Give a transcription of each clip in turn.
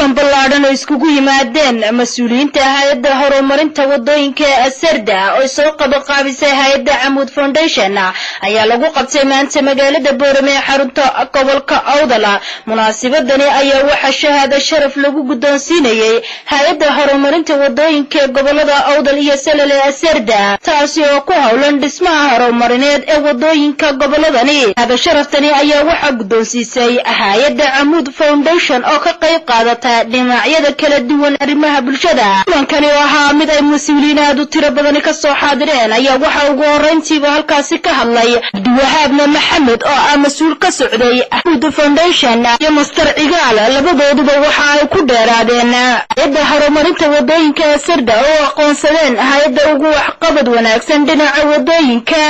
kulan ballaaran oo iskugu yimaadeen mas'uuliyiinta hay'adda horumarinta wadooyinka Asarda oo soo qabanqaabisay hay'adda Amuud Foundation ayaa lagu qabtay maanta magaalada Boorame ee xarunta gobolka Awdal. Munaasabadani ayaa waxa shahaado sharaf lagu guddoonsiinayay hay'adda horumarinta wadooyinka gobolada Awdal iyo Salale Asarda, taasi oo ku hawlan dhismaha horumarineed ee wadooyinka goboladani. Hada sharaftani ayaa waxa guddoonsiisay hay'adda Amuud Foundation oo ka qayb qaadata dhinacyada kala duwan arrimaha bulshada. Kulankani waxa mid ay mas'uuliyiin aad u tiro badan ka soo xaadireen ayaa waxa ugu horeyntiiba halkaasi ka hadlay Abdiwahaab Maxamed oo ah mas'uul ka socday Amuud Foundation iyo Master Cigaal. Labadooduba waxa ay ku dheeraadeen hay'adda horumarinta wadooyinka Asarda oo aqoonsadeen hay'adda ugu waxqabad wanaagsan dhinaca wadooyinka.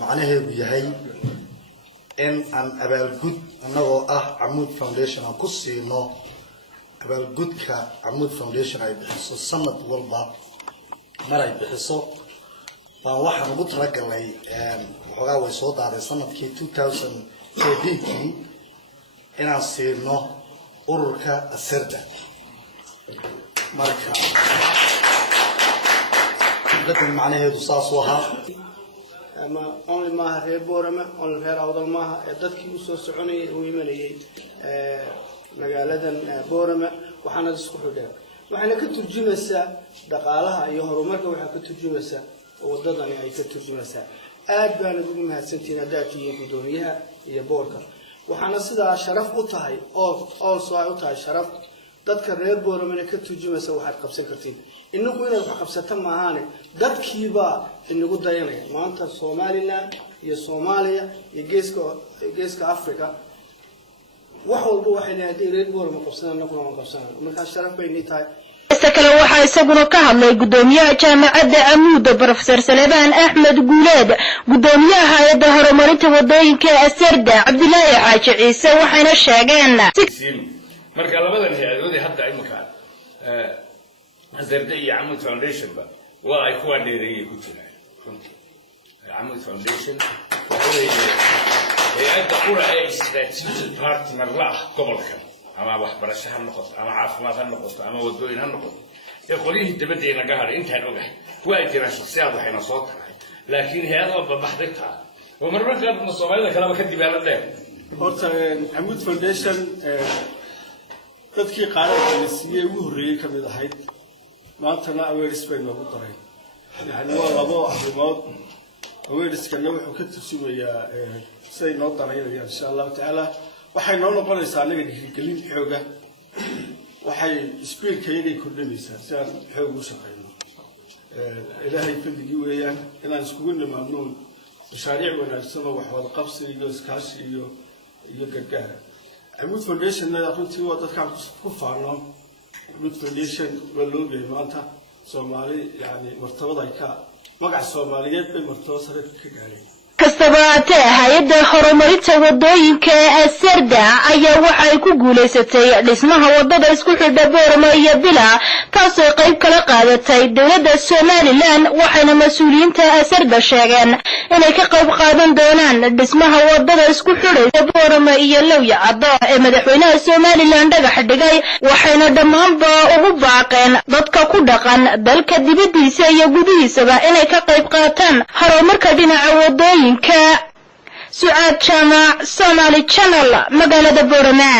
macnaheedu yahay in aan abaalgud anagoo ah Amuud Foundation aan ku siino abaalgudka Amuud Foundation ay bixiso sanad walba maray bixiso baan waxaan ugu talagalay xogaa way soo daaray sanadkii 2018 inaan siino ururka Asarda. marka dadka macnaheedu saas oo ahaa ama only maaha reer Boorama only reer Awdal maaha dadkii u soo soconayay oo imanayay magaaladan Boorama waxaana isku xidhay waxaana ka turjumaysaa dhaqaalaha iyo horumarka waxa ka turjumaysaa wadadani ay ka turjumaysaa aad baan ugu mahadsantiin adaadkii gudoomiyaha iyo boorka waxaana sidaa sharaf u tahay oo soo ay u tahay sharaf dadka reer Boorama ka turjumaysa waxaad qabsan kartiin inagu inaad wax qabsato maahan dadkiiba inagu dayanay maanta Soomaaliland iyo Soomaaliya iyo geeska Afrika wax walba waxay leedahay reer Boorama qabsanana kuna qabsanana marka sharaf bay tahay. Kale waxa isaguna ka hadlay gudoomiyaha jaamacadda Amuud Professor Salebaan Axmed Guuleed, gudoomiyaha hay'adda horumarinta wadooyinka Asarda Cabdilaahi Xaaji Ciise waxayna sheegeen marka labadan hay'adood hadda imika Asarda iyo Amuud Foundation waa ay ku dheereeyay ku jiraan Amuud Foundation hay'adda qura ee strategic partner la gobolka ama waxbarasho ha noqoto ama caafimaad ha noqoto ama wadooyin ha noqoto ee qolihii dibadda naga haray intaan ogahay waa jiraan shakhsiyaad waxayna soo tahay laakiin hay'adda baxday taa oo marba qaabka Soomaalida kala ka dibaalan dheer horta Amuud Foundation dadkii qaarada siiyay ugu horeeyay ka mid ahayd maantana awareness bay noogu daray yani waa labo arrimood awareness-kana wuxuu ka turjumayaa say noo dareynayaan insha Allah ta'ala waxay noo noqonaysaa anaga dhiirigelin xooga waxay speed-kayday kordhinaysaa si aan xoog u shaqeyno ilaahay fadligii weeyaan inaan iskugu nimaadno mashaariic wanaagsan oo wax wada qabsi iyo iskaashi iyo gargaar. Amuud Foundation runtii waa dadkaan ku faano Amuud Foundation waa loo geeyay maanta Soomaali yani martabada ay ka magac Soomaaliyeed bay martaba sare ka gaareen. Kastabaate hay'adda horumarinta wadooyinka Asarda ayaa waxay ku guuleysatay dhismaha wadada isku xidha Boorama iyo Bila taasoo qayb kala qaadatay dawladda Somaliland waxayna mas'uuliyiinta Asarda sheegeen inay ka qayb qaadan doonaan dhismaha wadada isku xidha Boorama iyo Lowyacado ee madaxweynaha Somaliland dhagax dhigay waxayna dhammaanba ugu baaqeen dadka ku dhaqan dalka dibadiisa iyo gudihiisaba inay ka qayb qaataan horumarka dhinaca wadooyinka. Su'aad Jamac Somali Channel magaalada Boorama.